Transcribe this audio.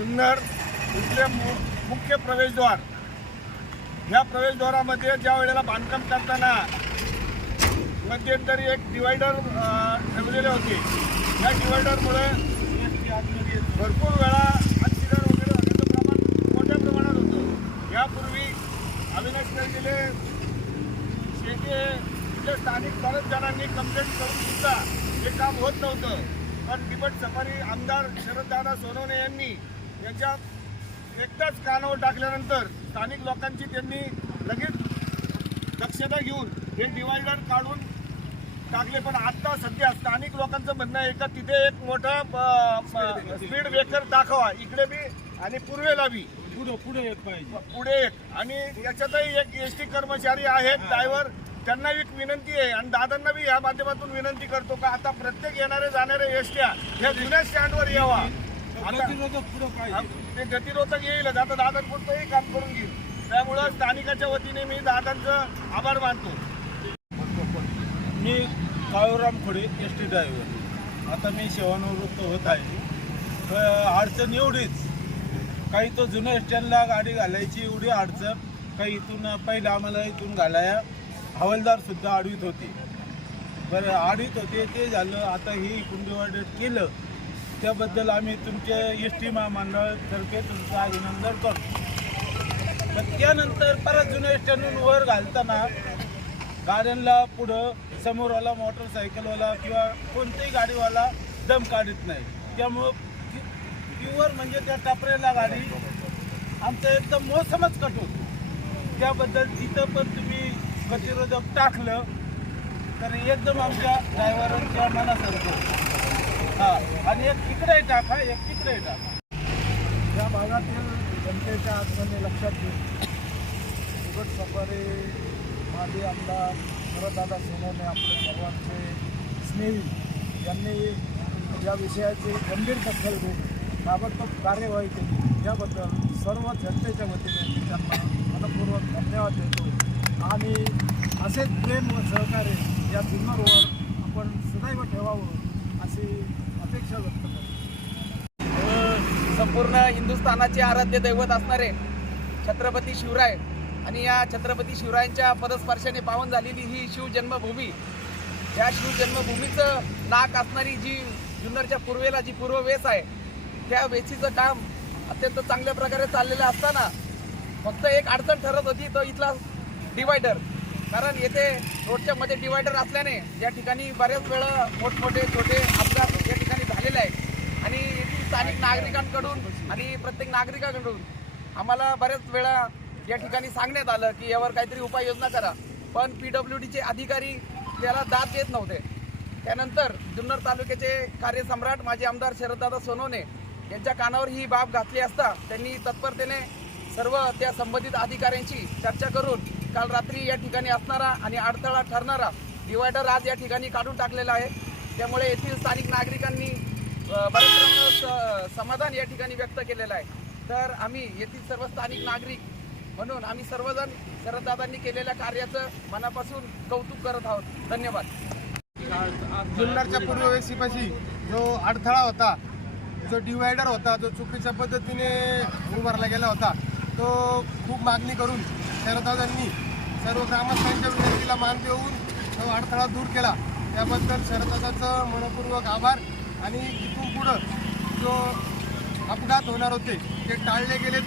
जुन्नर इथले मु- मुख्य प्रवेशद्वार. ह्या प्रवेशद्वारामध्ये ज्या वेळेला बांधकाम करताना मध्यंतरी एक डिवायडर ठेवलेले होते. या डिवायडरमुळे भरपूर वेळा ॲक्सिडेंट वगैरे होण्याचं प्रमाण मोठ्या प्रमाणात होतं. यापूर्वी अविनाश गेले शेती इथले स्थानिक बऱ्याच जणांनी कंप्लेंट करून सुद्धा हे काम होत नव्हतं. पण बिबट सफारी आमदार शरददादा सोनवणे यांनी याच्या एकदाच कानावर टाकल्यानंतर स्थानिक लोकांची त्यांनी लगेच दक्षता घेऊन हे डिवायडर काढून टाकले. पण आता सध्या स्थानिक लोकांचं म्हणणं आहे का तिथे एक मोठा स्पीड ब्रेकर दाखवा. इकडे बी आणि पूर्वेला बी. पुढे पुढे एक पाहिजे. पुढे एक आणि याच्यातही एक एस टी कर्मचारी आहेत ड्रायव्हर. त्यांना एक विनंती आहे आणि दादांना बी या माध्यमातून विनंती करतो का आता प्रत्येक येणारे जाणारे एस ट्या ह्या जुन्या स्टँडवर यावा. ते गतिरोधक येईलच आता दादांपुरतंही काम करून घेईल. त्यामुळं स्थानिकाच्या वतीने मी दादांचं आभार मानतो. मी Kaluram Khode S T driver आता मी सेवानिवृत्त होत आहे. अडचण एवढीच. काही तो जुन्या स्टँडला गाडी घालायची एवढी अडचण. काही इथून पहिलं आम्हाला इथून घालाया. हवालदार सुद्धा आडवीत होते. बरं आडवीत होते ते झालं. आता हे डिवायडेड केलं. त्याबद्दल आम्ही तुमचे एस टी महामंडळातर्फे तुमचं अभिनंदन करतो. पण त्यानंतर परत जुन्या स्टँडून वर घालताना गाड्यांना पुढं समोरवाला मोटरसायकलवाला किंवा कोणतेही गाडीवाला दम काढत नाही. त्यामुळं प्युअर म्हणजे त्या टपऱ्याला गाडी आमचं एकदम मोसमच कट होतो. त्याबद्दल तिथं पण तुम्ही गतिरोधक टाकलं तर एकदम आमच्या ड्रायव्हरांच्या मनात एक तिकडे टाका एक तिकडे टाका. या भागातील जनतेच्या आठवणी लक्षात घेऊन सुगट सफारी माजी आमदार शरददादा सोनवणे आपले सर्वांचे स्नेही यांनी या विषयाची गंभीर दखल घेऊन ताबडतोब कार्यवाही केली. याबद्दल सर्व जनतेच्या वतीने मी त्यांना मनपूर्वक धन्यवाद देतो. आणि असेच प्रेम व सहकार्य या जुन्नरवर आपण सदैव ठेवावं अशी अपेक्षा व्यक्त करतो संपूर्ण हिंदुस्थानाचे आराध्य दैवत असणारे छत्रपती शिवराय आणि या छत्रपती शिवरायांच्या पदस्पर्शाने पावन झालेली ही शिवजन्मभूमी या शिवजन्मभूमीचं नाक असणारी जी जुन्नरच्या पूर्वेला जी पूर्व वेस आहे त्या वेसीचं काम अत्यंत चांगल्या प्रकारे चाललेलं असताना फक्त एक अडचण ठरत होती तो इथला डिवायडर. कारण येथे रोडच्या मध्ये डिवायडर असल्याने या ठिकाणी बऱ्याच वेळा मोठमोठे छोटे अपघात झालेले आहे. आणि येथील स्थानिक नागरिकांकडून आणि प्रत्येक नागरिकांकडून आम्हाला बऱ्याच वेळा या ठिकाणी सांगण्यात आलं की यावर काहीतरी उपाययोजना करा. पण पी डब्ल्यू डीचे अधिकारी त्याला दाद देत नव्हते. त्यानंतर जुन्नर तालुक्याचे कार्यसम्राट माजी आमदार शरददादा सोनवणे यांच्या कानावर ही बाब घातली असता त्यांनी तत्परतेने सर्व त्या संबंधित अधिकाऱ्यांशी चर्चा करून काल रात्री या ठिकाणी असणारा आणि अडथळा ठरणारा डिवायडर आज या ठिकाणी काढून टाकलेला आहे. त्यामुळे येथील स्थानिक नागरिकांनी अ, स- समाधान या ठिकाणी व्यक्त केलेलं आहे. तर आम्ही येथील सर्व स्थानिक नागरिक म्हणून आम्ही सर्वजण शरददादांनी केलेल्या कार्याचं मनापासून कौतुक करत आहोत. धन्यवाद. जुन्नरच्या पूर्ववेशीपाशी जो अडथळा होता जो डिवायडर होता जो चुकीच्या पद्धतीने उभारला गेला होता तो खूप मागणी करून शरददादांनी सर्व ग्रामस्थांच्या विनंतीला मान देऊन तो अडथळा दूर केला. त्याबद्दल शरददादाचं मनपूर्वक आभार. आणि इथून पुढं जो अपघात होणार होते ते टाळले गेले